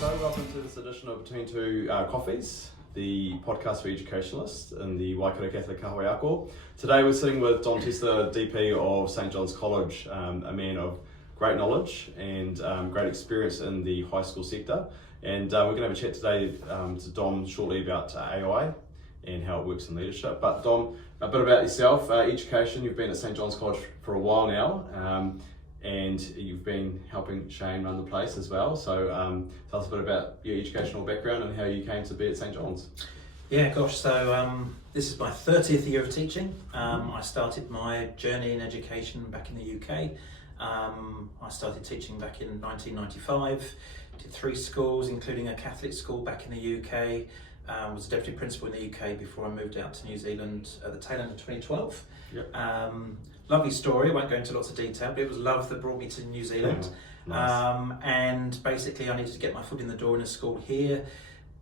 So welcome to this edition of Between Two Coffees, the podcast for educationalists in the Waikato Catholic Kahoe. Today we're sitting with Dom Testa, DP of St John's College, a man of great knowledge and great experience in the high school sector. And we're going to have a chat today to Dom shortly about AI and how it works in leadership. But Dom, a bit about yourself, education. You've been at St John's College for a while now. And you've been helping Shane run the place as well. So tell us a bit about your educational background and how you came to be at St John's. Yeah, gosh, so this is my 30th year of teaching. I started my journey in education back in the UK. I started teaching back in 1995, did 3 schools, including a Catholic school back in the UK. Was a deputy principal in the UK before I moved out to New Zealand at the tail end of 2012. Yep. Lovely story, I won't go into lots of detail, but it was love that brought me to New Zealand. Nice. And basically I needed to get my foot in the door in a school here.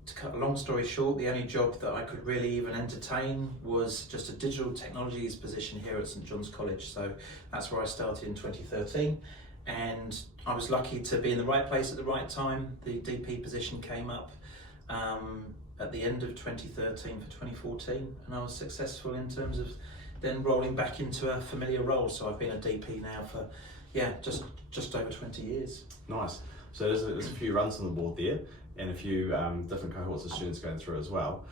To cut a long story short, the only job that I could really even entertain was just a digital technologies position here at St John's College. So that's where I started in 2013. And I was lucky to be in the right place at the right time. The DP position came up at the end of 2013 for 2014, and I was successful in terms of then rolling back into a familiar role. So I've been a DP now for, just over 20 years. Nice. So there's a few runs on the board there and a few different cohorts of students going through as well.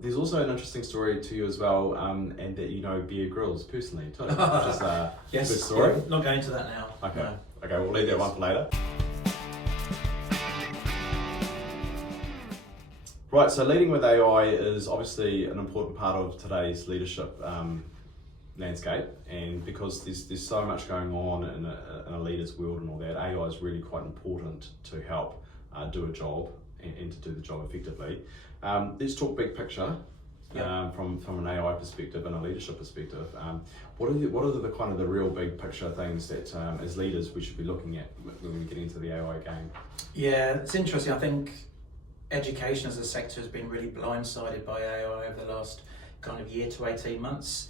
There's also an interesting story to you as well, and that you know Bear Grylls personally too, which is a Yes, good story. Yeah, not going into that now. Okay, No. okay, we'll leave that one for later. Right, so leading with AI is obviously an important part of today's leadership landscape, and because there's so much going on in a leader's world and all that, AI is really quite important to help do a job and to do the job effectively. Let's talk big picture. Yeah. From an AI perspective and a leadership perspective. What are the kind of the real big picture things that as leaders we should be looking at when we get into the AI game? Yeah, it's interesting. I think education as a sector has been really blindsided by AI over the last kind of year to 18 months.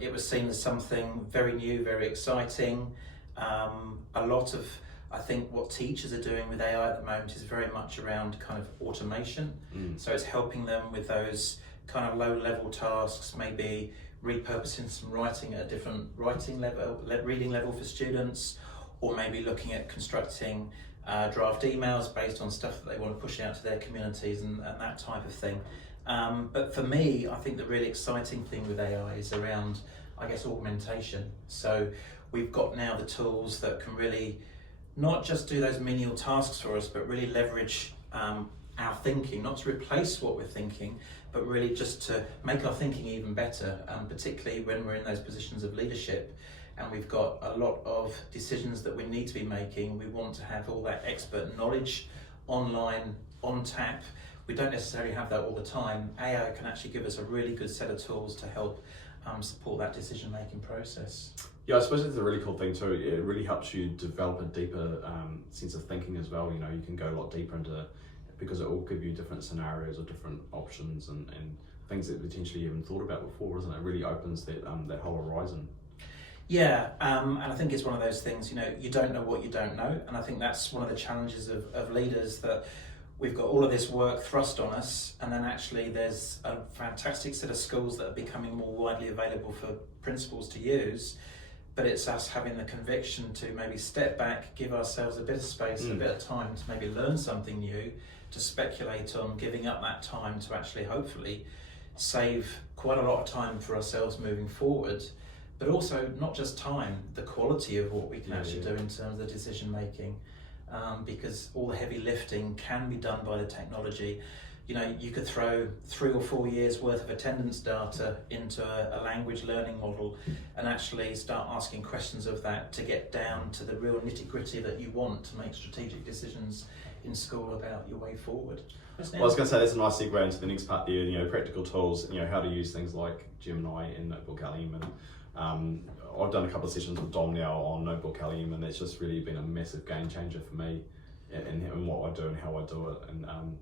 It was seen as something very new, very exciting. A lot of, I think, what teachers are doing with AI at the moment is very much around kind of automation. So it's helping them with those kind of low level tasks, maybe repurposing some writing at a different writing level, reading level for students, or maybe looking at constructing draft emails based on stuff that they want to push out to their communities and that type of thing. But for me, I think the really exciting thing with AI is around, I guess, augmentation. So we've got now the tools that can really not just do those menial tasks for us, but really leverage our thinking, not to replace what we're thinking, but really just to make our thinking even better, particularly when we're in those positions of leadership. And we've got a lot of decisions that we need to be making. We want to have all that expert knowledge online, on tap. We don't necessarily have that all the time. AI can actually give us a really good set of tools to help support that decision-making process. Yeah, I suppose it's a really cool thing too. It really helps you develop a deeper sense of thinking as well. You know, you can go a lot deeper into, because it will give you different scenarios or different options and things that potentially you haven't thought about before, isn't it? It really opens that whole horizon. Yeah, and I think it's one of those things, you know, you don't know what you don't know. And I think that's one of the challenges of leaders, that we've got all of this work thrust on us, and then actually there's a fantastic set of skills that are becoming more widely available for principals to use. But it's us having the conviction to maybe step back, give ourselves a bit of space, a bit of time to maybe learn something new, to speculate on giving up that time to actually hopefully save quite a lot of time for ourselves moving forward. But also not just time, the quality of what we can actually do in terms of the decision making, because all the heavy lifting can be done by the technology. You know, you could throw 3 or 4 years worth of attendance data into a language learning model and actually start asking questions of that to get down to the real nitty gritty that you want to make strategic decisions in school about your way forward. Well, I was going to say that's a nice segue into the next part there. You know, practical tools. You know, how to use things like Gemini and Notebook LM, and I've done a couple of sessions with Dom now on Notebook LM, and it's just really been a massive game changer for me in what I do and how I do it, and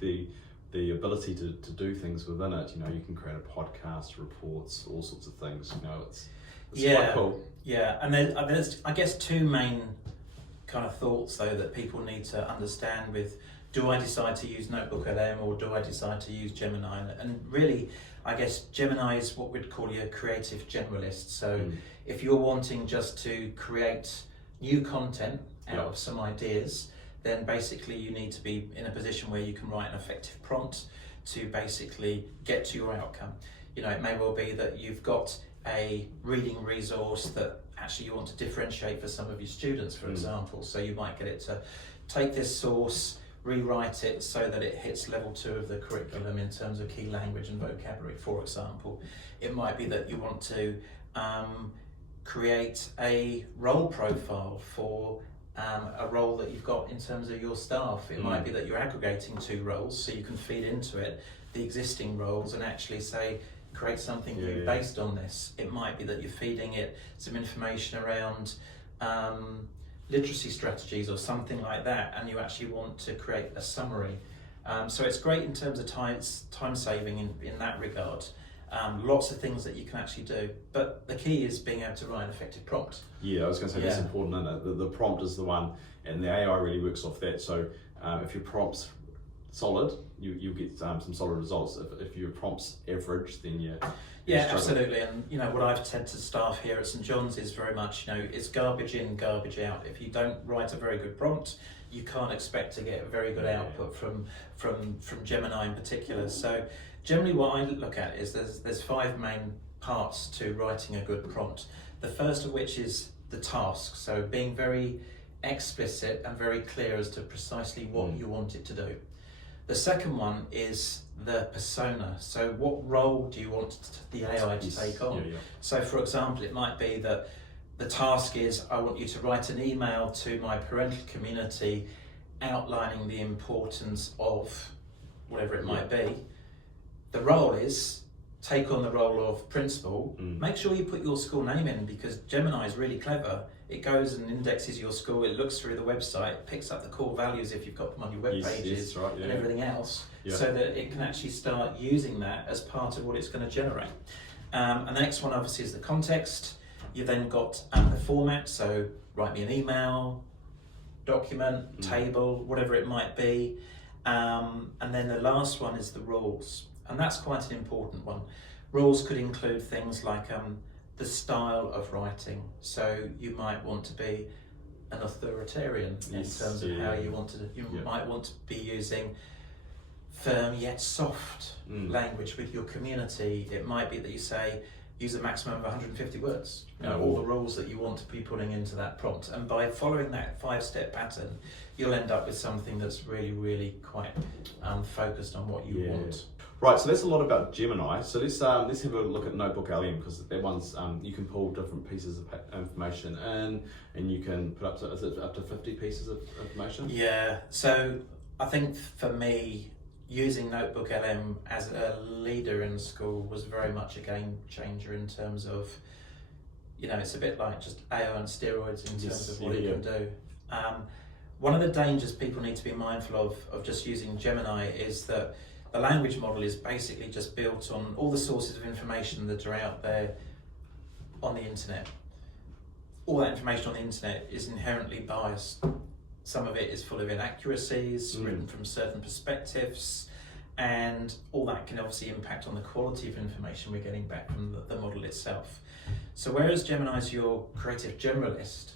the ability to do things within it. You know, you can create a podcast, reports, all sorts of things. You know, it's quite cool. Yeah, and there's I guess 2 main kind of thoughts though that people need to understand with, do I decide to use Notebook LM or do I decide to use Gemini? And really, I guess Gemini is what we'd call your creative generalist. So if you're wanting just to create new content out of some ideas, then basically you need to be in a position where you can write an effective prompt to basically get to your outcome. You know, it may well be that you've got a reading resource that actually you want to differentiate for some of your students, for example. So you might get it to take this source, rewrite it so that it hits level 2 of the curriculum in terms of key language and vocabulary, for example. It might be that you want to create a role profile for a role that you've got in terms of your staff. It might be that you're aggregating 2 roles so you can feed into it the existing roles and actually say, create something new based on this. It might be that you're feeding it some information around literacy strategies or something like that, and you actually want to create a summary. So it's great in terms of time saving in that regard. Lots of things that you can actually do, but the key is being able to write an effective prompt. Yeah, I was going to say that's important, isn't it? The prompt is the one, and the AI really works off that. So if your prompt's solid, you get some solid results. If your prompt's average, then yeah, absolutely. And you know what I've said to staff here at St John's is very much, you know, it's garbage in, garbage out. If you don't write a very good prompt, you can't expect to get a very good output from Gemini in particular. So generally what I look at is there's 5 main parts to writing a good prompt. The first of which is the task, so being very explicit and very clear as to precisely what you want it to do. The second one is the persona, so what role do you want the AI to take on? So for example, it might be that the task is, I want you to write an email to my parental community outlining the importance of whatever it might be. The role is, take on the role of principal. Make sure you put your school name in, because Gemini is really clever. It goes and indexes your school, it looks through the website, picks up the core values if you've got them on your web pages and everything else, so that it can actually start using that as part of what it's going to generate. And the next one obviously is the context. You've then got the format, so write me an email, document, table, whatever it might be. And then the last one is the rules. And that's quite an important one. Rules could include things like the style of writing. So you might want to be an authoritarian in terms of how you want to. You might want to be using firm yet soft language with your community. It might be that you say use a maximum of 150 words. You know, all the rules that you want to be putting into that prompt. And by following that 5-step pattern, you'll end up with something that's really, really quite focused on what you want. Right, so that's a lot about Gemini. So let's have a look at Notebook LM, because that one's you can pull different pieces of information in, and you can put up to 50 pieces of information. Yeah. So I think for me, using Notebook LM as a leader in school was very much a game changer in terms of, you know, it's a bit like just AI on steroids in terms of what it can do. One of the dangers people need to be mindful of just using Gemini is that the language model is basically just built on all the sources of information that are out there on the internet. All that information on the internet is inherently biased. Some of it is full of inaccuracies, written from certain perspectives, and all that can obviously impact on the quality of information we're getting back from the model itself. So whereas Gemini is your creative generalist,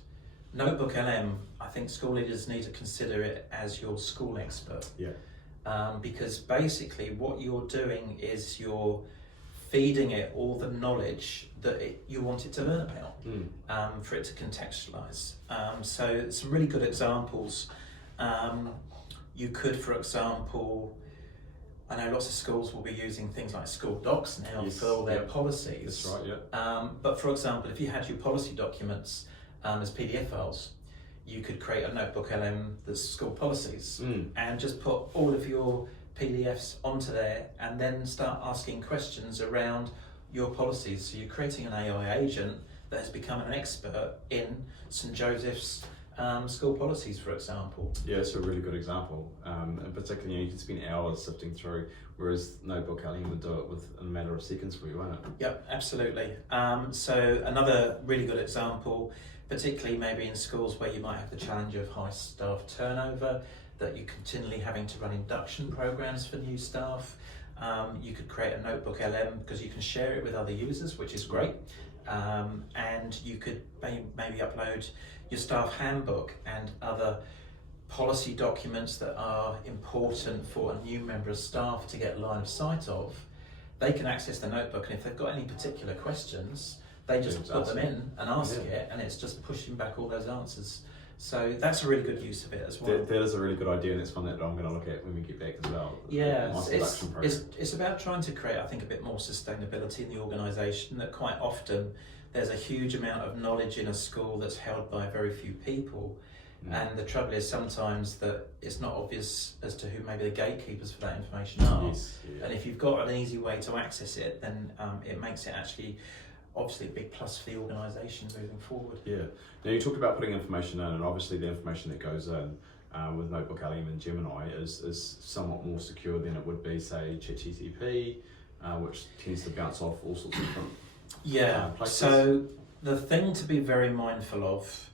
Notebook LM, I think school leaders need to consider it as your school expert. Because basically what you're doing is you're feeding it all the knowledge that you want it to learn about, for it to contextualise. So some really good examples. You could, for example, I know lots of schools will be using things like school docs now for all their policies. That's right, but for example, if you had your policy documents as PDF files, you could create a Notebook LM that's school policies and just put all of your PDFs onto there and then start asking questions around your policies. So you're creating an AI agent that has become an expert in St Joseph's school policies, for example. Yeah, it's a really good example. And particularly, you can spend hours sifting through, whereas Notebook LM would do it in a matter of seconds for you, won't it? Yep, absolutely. So another really good example, particularly maybe in schools where you might have the challenge of high staff turnover, that you're continually having to run induction programs for new staff. You could create a Notebook LM because you can share it with other users, which is great. And you could maybe upload your staff handbook and other policy documents that are important for a new member of staff to get line of sight of. They can access the notebook, and if they've got any particular questions, they just put them in and ask it, and it's just pushing back all those answers. So that's a really good use of it as well. That is a really good idea, and it's one that I'm going to look at when we get back as well. Yeah, it's about trying to create, I think, a bit more sustainability in the organisation. That quite often there's a huge amount of knowledge in a school that's held by very few people. And the trouble is sometimes that it's not obvious as to who maybe the gatekeepers for that information are. Yes, yeah. And if you've got an easy way to access it, then it makes it actually obviously a big plus for the organisation moving forward. Yeah. Now you talked about putting information in, and obviously the information that goes in with Notebook LM and Gemini is somewhat more secure than it would be, say, ChatGPT, which tends to bounce off all sorts of different places. So the thing to be very mindful of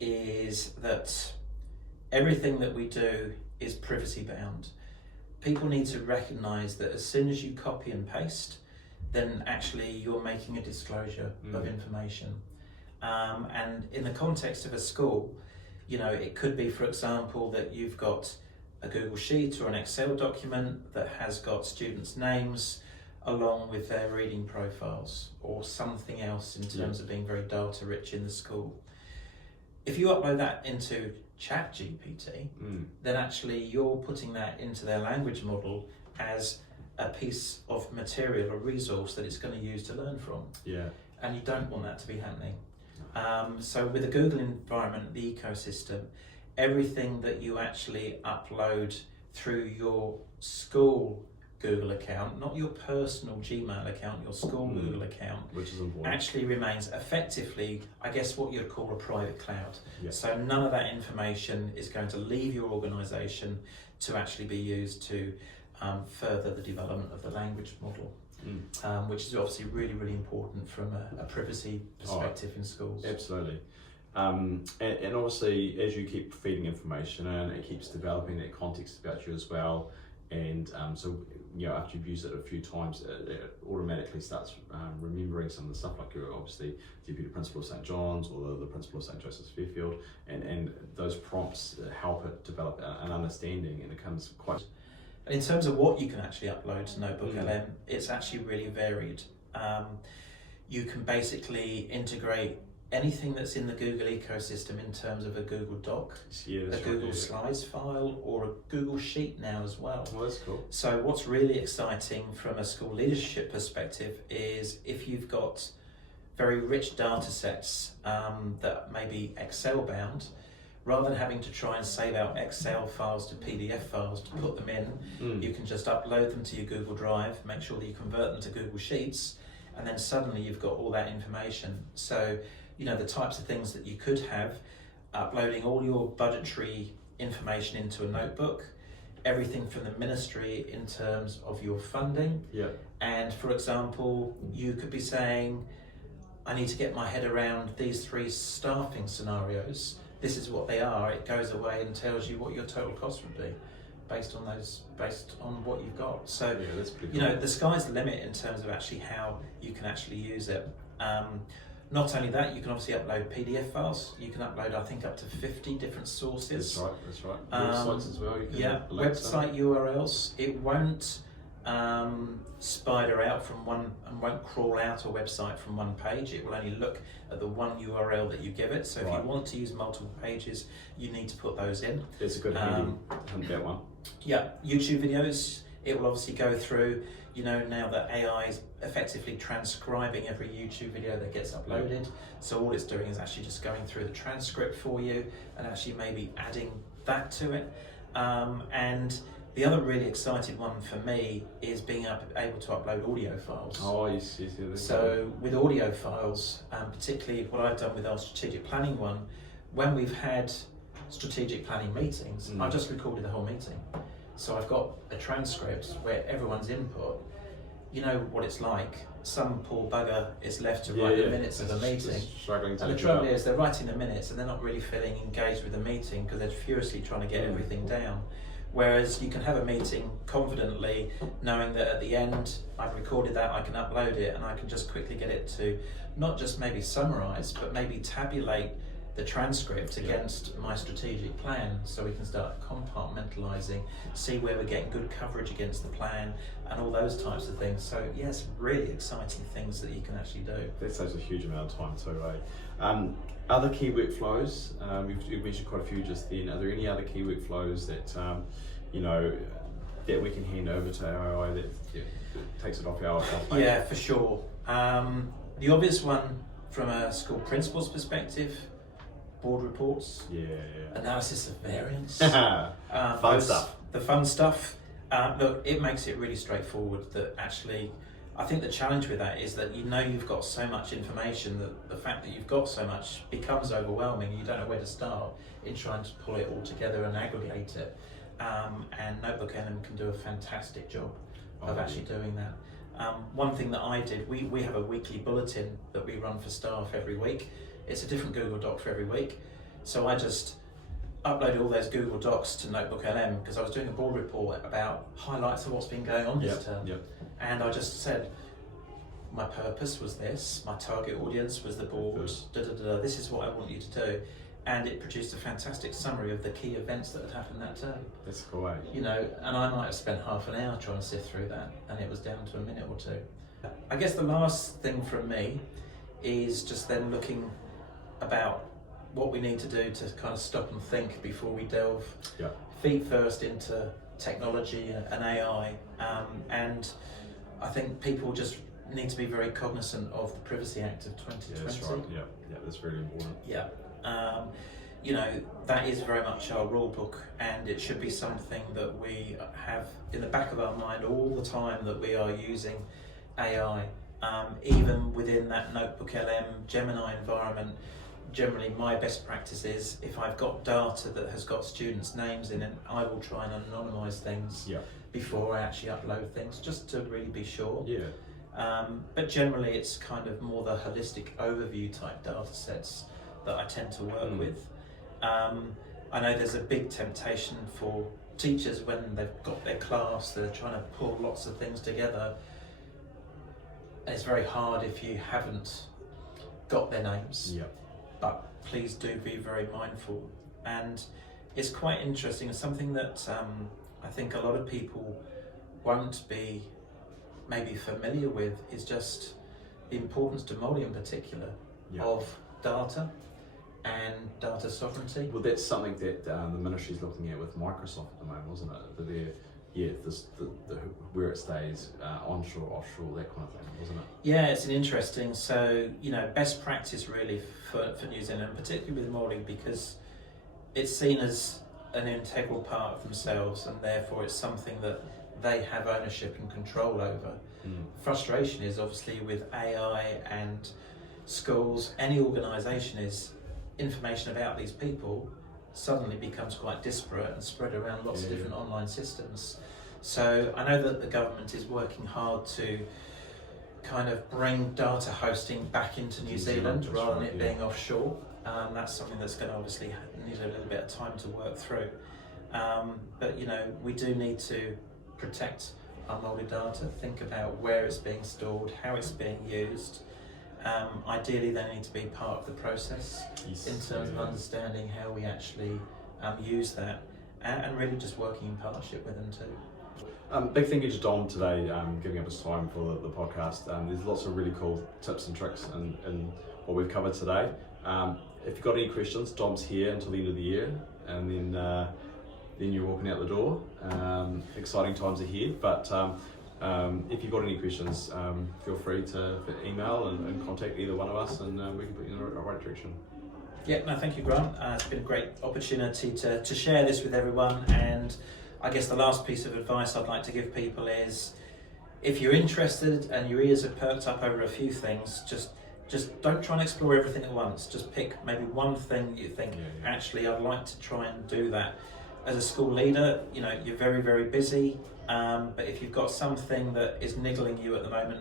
is that everything that we do is privacy bound. People need to recognise that as soon as you copy and paste, then actually you're making a disclosure of information. And in the context of a school, you know, it could be, for example, that you've got a Google Sheet or an Excel document that has got students' names along with their reading profiles or something else in terms of being very data rich in the school. If you upload that into ChatGPT, then actually you're putting that into their language model as a piece of material or resource that it's going to use to learn from. Yeah. And you don't want that to be happening. So with the Google environment, the ecosystem, everything that you actually upload through your school Google account, not your personal Gmail account, your school Google account, which is important, actually remains effectively, I guess, what you'd call a private cloud. Yeah. So none of that information is going to leave your organisation to actually be used to further the development of the language model, which is obviously really, really important from a privacy perspective in schools. Absolutely. And obviously, as you keep feeding information in, it keeps developing that context about you as well. And so, you know, after you've used it a few times, it automatically starts remembering some of the stuff, like you're obviously Deputy Principal of St John's or the Principal of St Joseph's Fairfield, and those prompts help it develop an understanding, and it becomes quite... And in terms of what you can actually upload to Notebook LM, it's actually really varied. You can basically integrate anything that's in the Google ecosystem in terms of a Google Doc, a Google Slides file, or a Google Sheet now as well. Well, that's cool. So what's really exciting from a school leadership perspective is if you've got very rich data sets that may be Excel bound, rather than having to try and save out Excel files to PDF files to put them in, you can just upload them to your Google Drive, make sure that you convert them to Google Sheets, and then suddenly you've got all that information. So, you know, the types of things that you could have, uploading all your budgetary information into a notebook, everything from the ministry in terms of your funding. Yeah. And for example, you could be saying, I need to get my head around these 3 staffing scenarios. This is what they are. It goes away and tells you what your total cost would be based on what you've got. So, that's pretty cool. You know, the sky's the limit in terms of actually how you can actually use it. Not only that, you can obviously upload PDF files. You can upload, I think, up to 50 different sources. That's right. Websites as well. You can website URLs. It won't spider out from one and won't crawl out a website from one page. It will only look at the one URL that you give it. So if you want to use multiple pages, you need to put those in. It's a good handy that one. Yeah, YouTube videos. It will obviously go through. You know, now that AI is effectively transcribing every YouTube video that gets uploaded. So all it's doing is actually just going through the transcript for you and actually maybe adding that to it. And the other really exciting one for me is being able to upload audio files. Oh, yes. So with audio files, particularly what I've done with our strategic planning one, when we've had strategic planning meetings, Mm. I've just recorded the whole meeting. So I've got a transcript where everyone's input. You know what it's like. Some poor bugger is left to write the minutes of the meeting. Struggling to And the keep up. trouble is, they're writing the minutes and they're not really feeling engaged with the meeting because they're furiously trying to get everything down. Whereas you can have a meeting confidently, knowing that at the end, I've recorded that, I can upload it, and I can just quickly get it to not just maybe summarise, but maybe tabulate the transcript against my strategic plan, so we can start compartmentalising, see where we're getting good coverage against the plan, and all those types of things. So yes, really exciting things that you can actually do. That saves a huge amount of time too, eh? Other key workflows, you've mentioned quite a few just then. Are there any other key workflows that, you know, that we can hand over to our AI that takes it off our plate? Yeah, for sure. The obvious one from a school principal's perspective, board reports, analysis of variance. Fun stuff. The fun stuff. Look, it makes it really straightforward that actually, I think the challenge with that is that you know you've got so much information that the fact that you've got so much becomes overwhelming. You don't know where to start in trying to pull it all together and aggregate it. And Notebook LM can do a fantastic job of actually doing that. One thing that I did, we have a weekly bulletin that we run for staff every week. It's a different Google Doc for every week. So I just uploaded all those Google Docs to Notebook LM because I was doing a board report about highlights of what's been going on this term. And I just said, my purpose was this, my target audience was the board, this is what I want you to do. And it produced a fantastic summary of the key events that had happened that term. That's great. You know, and I might have spent half an hour trying to sift through that, and it was down to a minute or two. I guess the last thing from me is just then looking about what we need to do to kind of stop and think before we delve feet first into technology and AI. And I think people just need to be very cognizant of the Privacy Act of 2020. Yeah, that's right. Yeah, that's very important. Yeah. You know, that is very much our rule book, and it should be something that we have in the back of our mind all the time that we are using AI. Even within that Notebook LM Gemini environment, generally my best practice is if I've got data that has got students' names in it, I will try and anonymise things before I actually upload things, just to really be sure. But generally it's kind of more the holistic overview type data sets that I tend to work with. I know there's a big temptation for teachers when they've got their class, they're trying to pull lots of things together. It's very hard if you haven't got their names, but please do be very mindful. And it's quite interesting, it's something that I think a lot of people won't be maybe familiar with, is just the importance to Molly in particular of data and data sovereignty. Well, that's something that the ministry's looking at with Microsoft at the moment, wasn't it? That they're, where it stays, onshore, offshore, that kind of thing, wasn't it? Yeah, it's an interesting, so, you know, best practice really for New Zealand, particularly with Molly, because it's seen as an integral part of themselves, and therefore it's something that they have ownership and control over. Frustration is obviously with AI and schools, any organisation, is information about these people suddenly becomes quite disparate and spread around lots of different online systems. So I know that the government is working hard to kind of bring data hosting back into New Zealand rather than it being offshore. That's something that's going to obviously need a little bit of time to work through. But you know, we do need to protect our Molly data, think about where it's being stored, how it's being used. Ideally they need to be part of the process in terms of understanding how we actually use that, and really just working in partnership with them too. Big thank you to Dom today, giving up his time for the podcast. There's lots of really cool tips and tricks in what we've covered today. If you've got any questions, Dom's here until the end of the year, and then you're walking out the door. Exciting times ahead, but if you've got any questions, feel free to email and contact either one of us, and we can put you in the right direction. Yeah, no, thank you, Grant. It's been a great opportunity to share this with everyone, and I guess the last piece of advice I'd like to give people is, if you're interested and your ears are perked up over a few things, just just don't try and explore everything at once. Just pick maybe one thing that you think, actually, I'd like to try and do that. As a school leader, you know, you're very, very busy, but if you've got something that is niggling you at the moment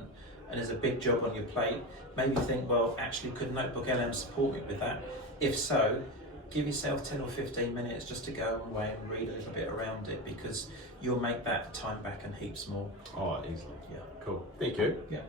and there's a big job on your plate, maybe think, well, actually, could Notebook LM support me with that? If so, give yourself 10 or 15 minutes just to go away and read a little bit around it, because you'll make that time back and heaps more. Oh, easily. Yeah. Cool. Thank you. Yeah.